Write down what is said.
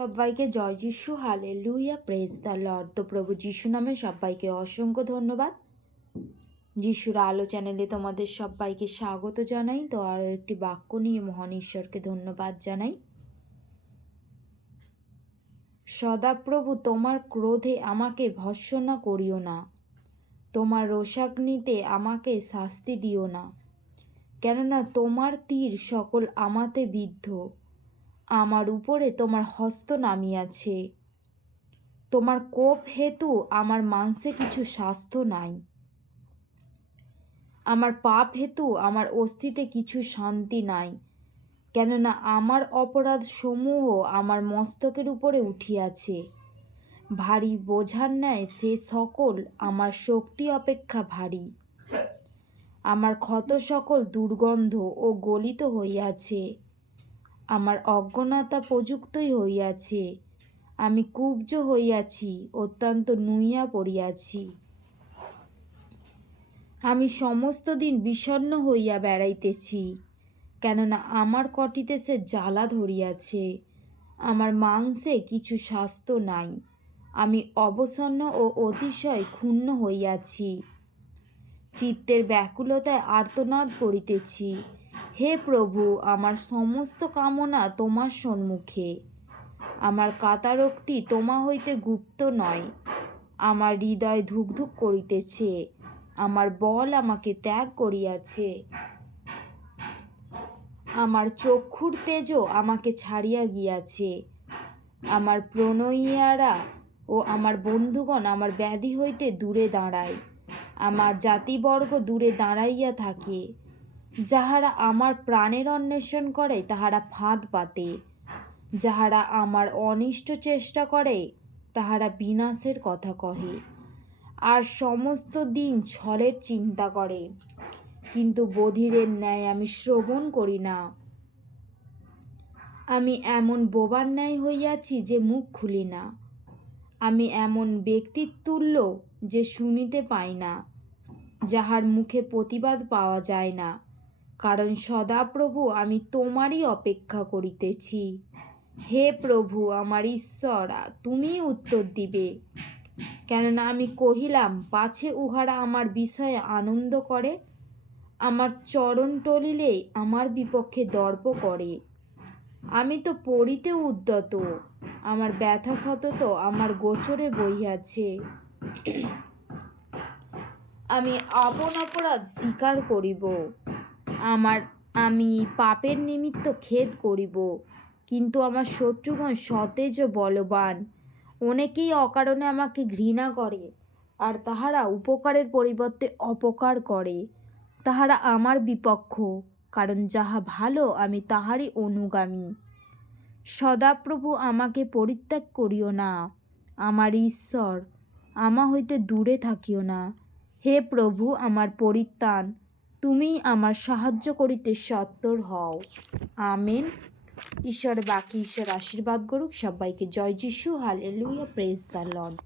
সবাইকে জয় যিশু, hallelujah, praise the Lord. তো প্রভু যিশু নামে সবাইকে অসংখ্য ধন্যবাদ। যিশুর আলো চ্যানেলে তোমাদের সবাইকে স্বাগত জানাই। তো আরও একটি বাক্য নিয়ে মহান ঈশ্বরকে ধন্যবাদ জানাই। সদাপ্রভু, তোমার ক্রোধে আমাকে ভর্ৎসনা করিও না, তোমার রোষাগ্নিতে আমাকে শাস্তি দিও না। কেননা তোমার তীর সকল আমাতে বিদ্ধ, আমার উপরে তোমার হস্ত নামিয়াছে। তোমার কোপ হেতু আমার মাংসে কিছু স্বাস্থ্য নাই, আমার পাপ হেতু আমার অস্থিতে কিছু শান্তি নাই। কেননা আমার অপরাধ সমূহ আমার মস্তকের উপরে উঠিয়াছে, ভারী বোঝার ন্যায় সে সকল আমার শক্তি অপেক্ষা ভারী। আমার ক্ষত সকল দুর্গন্ধ ও গলিত হইয়াছে, আমার অজ্ঞানতা প্রযুক্তই হইয়াছে। আমি কুব্জ হইয়াছি, অত্যন্ত নুইয়া পড়িয়াছি। আমি সমস্ত দিন বিষণ্ণ হইয়া বেড়াইতেছি, কেননা আমার কটিতে সে জ্বালা ধরিয়াছে, আমার মাংসে কিছু স্বাস্থ্য নাই। আমি অবসন্ন ও অতিশয় ক্ষুণ্ণ হইয়াছি, চিত্তের ব্যাকুলতায় আর্তনাদ করিতেছি। হে প্রভু, আমার সমস্ত কামনা তোমার সম্মুখে, আমার কাতারোক্তি তোমা হইতে গুপ্ত নয়। আমার হৃদয় ধুকধুক করিতেছে, আমার বল আমাকে ত্যাগ করিয়াছে। আমার চক্ষুর তেজও আমাকে ছাড়িয়া গিয়াছে। আমার প্রণয়ীয়ারা ও আমার বন্ধুগণ আমার ব্যাধি হইতে দূরে দাঁড়ায়, আমার জাতিবর্গ দূরে দাঁড়াইয়া থাকে। যাহারা আমার প্রাণের অন্বেষণ করে তাহারা ফাঁদ পাতে, যাহারা আমার অনিষ্ট চেষ্টা করে তাহারা বিনাশের কথা কহে, আর সমস্ত দিন ছলের চিন্তা করে। কিন্তু বধিরের ন্যায় আমি শ্রবণ করি না, আমি এমন বোবার ন্যায় হইয়াছি যে মুখ খুলি না। আমি এমন ব্যক্তির তুল্য যে শুনিতে পাই না, যাহার মুখে প্রতিবাদ পাওয়া যায় না। কারণ সদাপ্রভু, আমি তোমারই অপেক্ষা করিতেছি। হে প্রভু আমার ঈশ্বর, তুমি উত্তর দিবে। কেননা আমি কহিলাম, পাছে উহারা আমার বিষয়ে আনন্দ করে, আমার চরণ টলিলে আমার বিপক্ষে দর্প করে। আমি তো পড়িতে উদ্যত, আমার ব্যথা সতত আমার গোচরে বহিয়াছে। আমি আপন অপরাধ স্বীকার করিব, আমি পাপের নিমিত্ত খেদ করিব। কিন্তু আমার শত্রুগণ সতেজ ও বলবান, অনেকেই অকারণে আমাকে ঘৃণা করে, আর তাহারা উপকারের পরিবর্তে অপকার করে। তাহারা আমার বিপক্ষ, কারণ যাহা ভালো আমি তাহারই অনুগামী। সদাপ্রভু, আমাকে পরিত্যাগ করিও না, আমার ঈশ্বর, আমা হইতে দূরে থাকিও না। হে প্রভু আমার পরিত্রাণ, তুমি আমার সাহায্য করিতে সত্বর হও। আমেন। ঈশ্বর আশীর্বাদ করুক সবাইকে। জয় যিশু, হালেলুয়া, প্রেজ দ্য লর্ড।